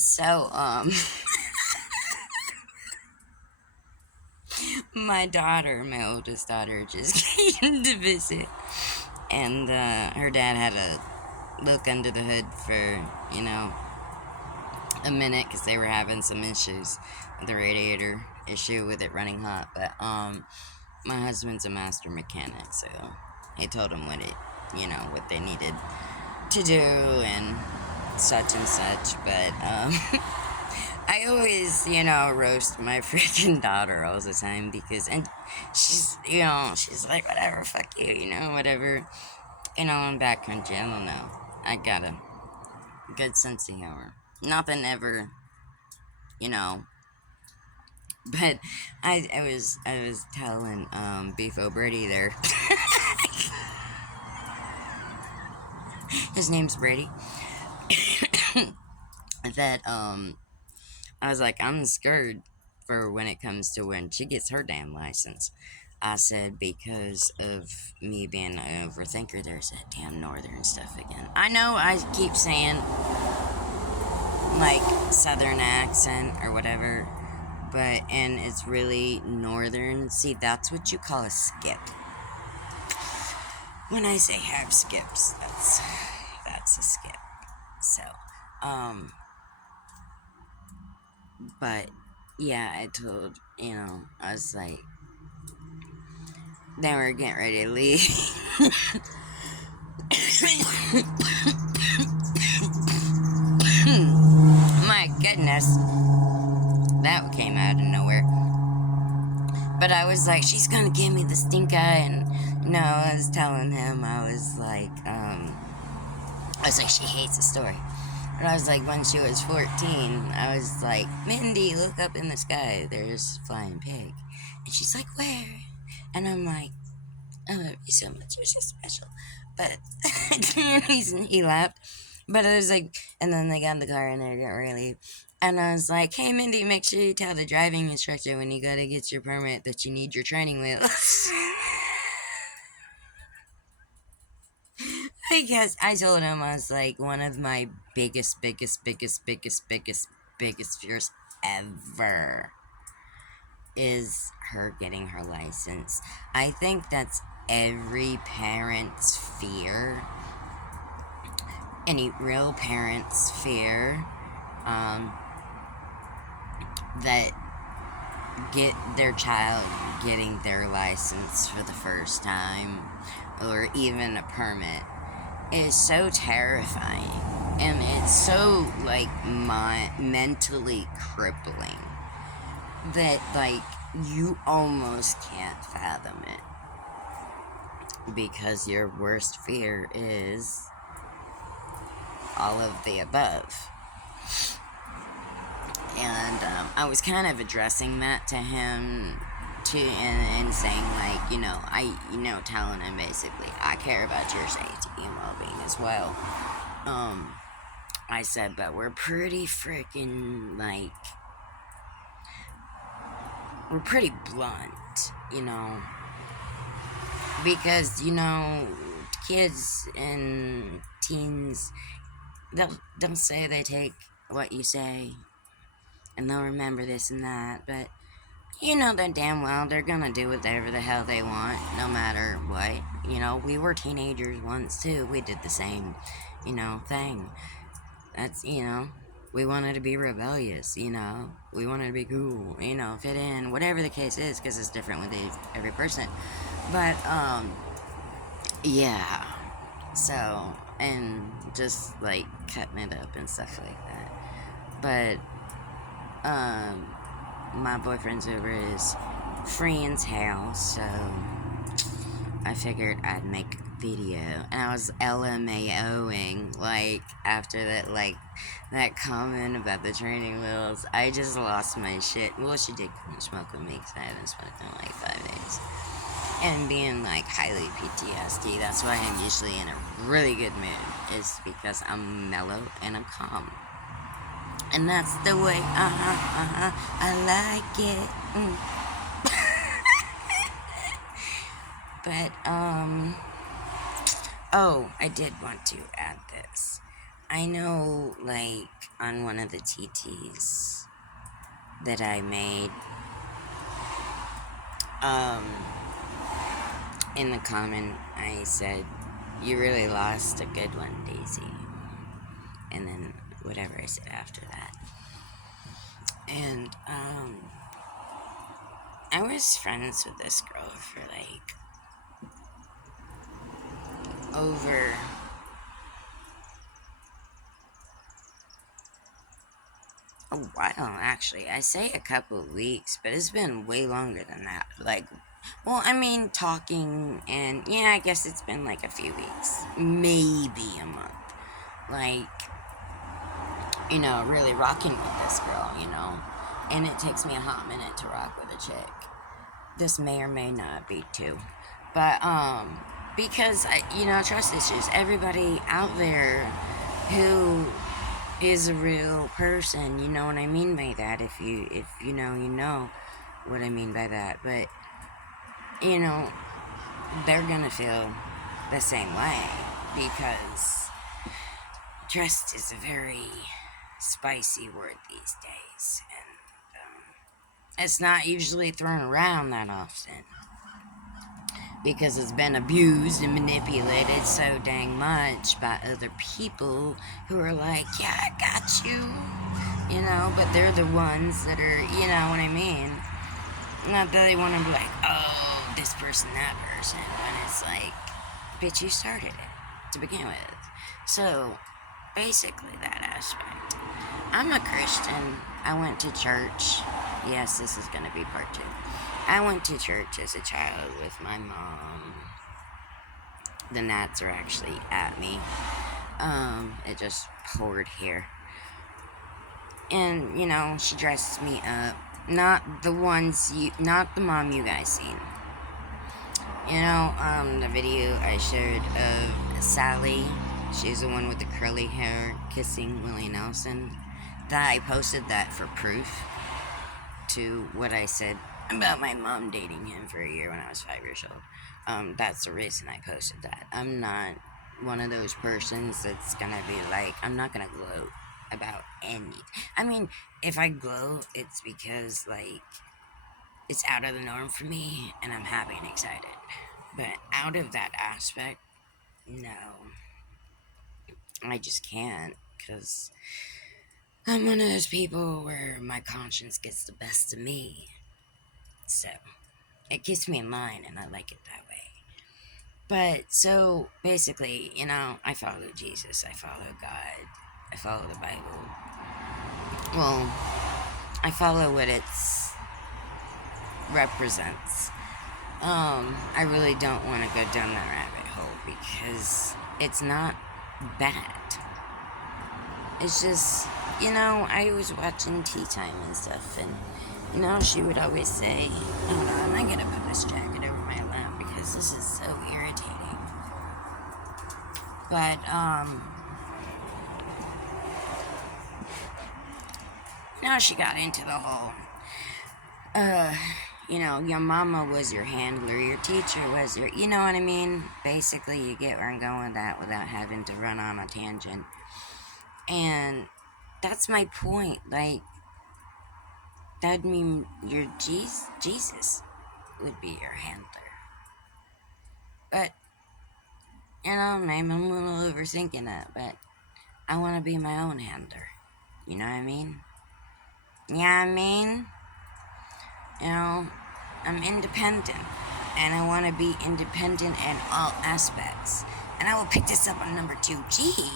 So, my daughter, my oldest daughter, just came to visit, and her dad had to look under the hood for, you know, a minute because they were having some issues with the radiator issue with it running hot. But my husband's a master mechanic, so he told him what they needed to do and such and such. But I always, roast my freaking daughter all the time and she's like, whatever, fuck you, whatever. In backcountry, I don't know. I got a good sense of humor. Nothing ever, you know. But I was telling Beef O'Brady there. His name's Brady. That I was like, I'm scared for when it comes to when she gets her damn license. I said, because of me being an overthinker, there's that damn northern stuff again. I know I keep saying, like, southern accent or whatever, and it's really northern. See, that's what you call a skip. When I say have skips, that's a skip. So, but yeah, I told, I was like, they were getting ready to leave. My goodness, that came out of nowhere. But I was like, she's gonna give me the stink eye, and I was telling him, I was like, she hates the story. And I was like, when she was 14, I was like, Mindy, look up in the sky, there's a flying pig. And she's like, where? And I'm like, I love you so much, you're so special. But he laughed. But I was like, and then they got in the car and they got really. And I was like, hey, Mindy, make sure you tell the driving instructor when you go to get your permit that you need your training wheels. I guess I told him, I was like, one of my biggest fears ever is her getting her license. I think that's every parent's fear. Any real parent's fear. That get their child getting their license for the first time or even a permit is so terrifying, and it's so like mentally crippling that like you almost can't fathom it, because your worst fear is all of the above. And I was kind of addressing that to him too, and saying like, telling him basically, I care about your safety and well-being as well. I said, but we're pretty freaking like, we're pretty blunt, because kids and teens, they'll say they take what you say, and they'll remember this and that, but they're damn well they're gonna do whatever the hell they want, no matter what. We were teenagers once too. We did the same, thing. That's, we wanted to be rebellious, we wanted to be cool, fit in, whatever the case is, because it's different with every person. But, yeah. So, and just like cutting it up and stuff like that. But, my boyfriend's over at his friend's house, so I figured I'd make a video. And I was LMAOing, like, after that comment about the training wheels. I just lost my shit. Well, she did come smoke with me, because I haven't smoked in like 5 days. And being, like, highly PTSD, that's why I'm usually in a really good mood, is because I'm mellow and I'm calm. And that's the way, I like it. But, I did want to add this. I know, like, on one of the TTs that I made, in the comment, I said, "You really lost a good one, Daisy." And then whatever I said after that. And, I was friends with this girl for, like, over a while, actually. I say a couple of weeks, but it's been way longer than that. Like, well, I mean, talking, and yeah, I guess it's been like a few weeks, maybe a month. Like, really rocking with this girl, and it takes me a hot minute to rock with a chick. This may or may not be too, but because trust issues. Everybody out there who is a real person, you know what I mean by that. If you know what I mean by that. But they're gonna feel the same way, because trust is a very spicy word these days, and it's not usually thrown around that often, because it's been abused and manipulated so dang much by other people who are like, yeah, I got you, but they're the ones that are, you know what I mean? Not that they want to be like, oh, this person, that person, when it's like, bitch, you started it to begin with. So, basically that aspect. I'm a Christian. I went to church. Yes, this is going to be part 2. I went to church as a child with my mom. The gnats are actually at me. It just poured here. And, she dressed me up. Not the mom you guys seen. The video I shared of Sally. She's the one with the curly hair kissing Willie Nelson. That I posted that for proof to what I said about my mom dating him for a year when I was 5 years old. That's the reason I posted that. I'm not one of those persons that's gonna be like, I'm not gonna gloat about any. I mean, if I gloat, it's because, like, it's out of the norm for me, and I'm happy and excited. But out of that aspect, no. I just can't, because I'm one of those people where my conscience gets the best of me. So, it keeps me in line, and I like it that way. But, so, basically, I follow Jesus, I follow God, I follow the Bible. Well, I follow what it represents. I really don't want to go down that rabbit hole, because it's not bad. It's just, I was watching Tea Time and stuff, and, she would always say, hold on, I gotta put this jacket over my lap, because this is so irritating. But, she got into the whole, your mama was your handler, your teacher was your, you know what I mean? Basically, you get where I'm going with that without having to run on a tangent. And that's my point. Like, that'd mean your Jesus would be your handler. But, maybe I'm a little overthinking that, but I want to be my own handler. You know what I mean? Yeah, I mean? I'm independent, and I want to be independent in all aspects. And I will pick this up on number 2. Gee.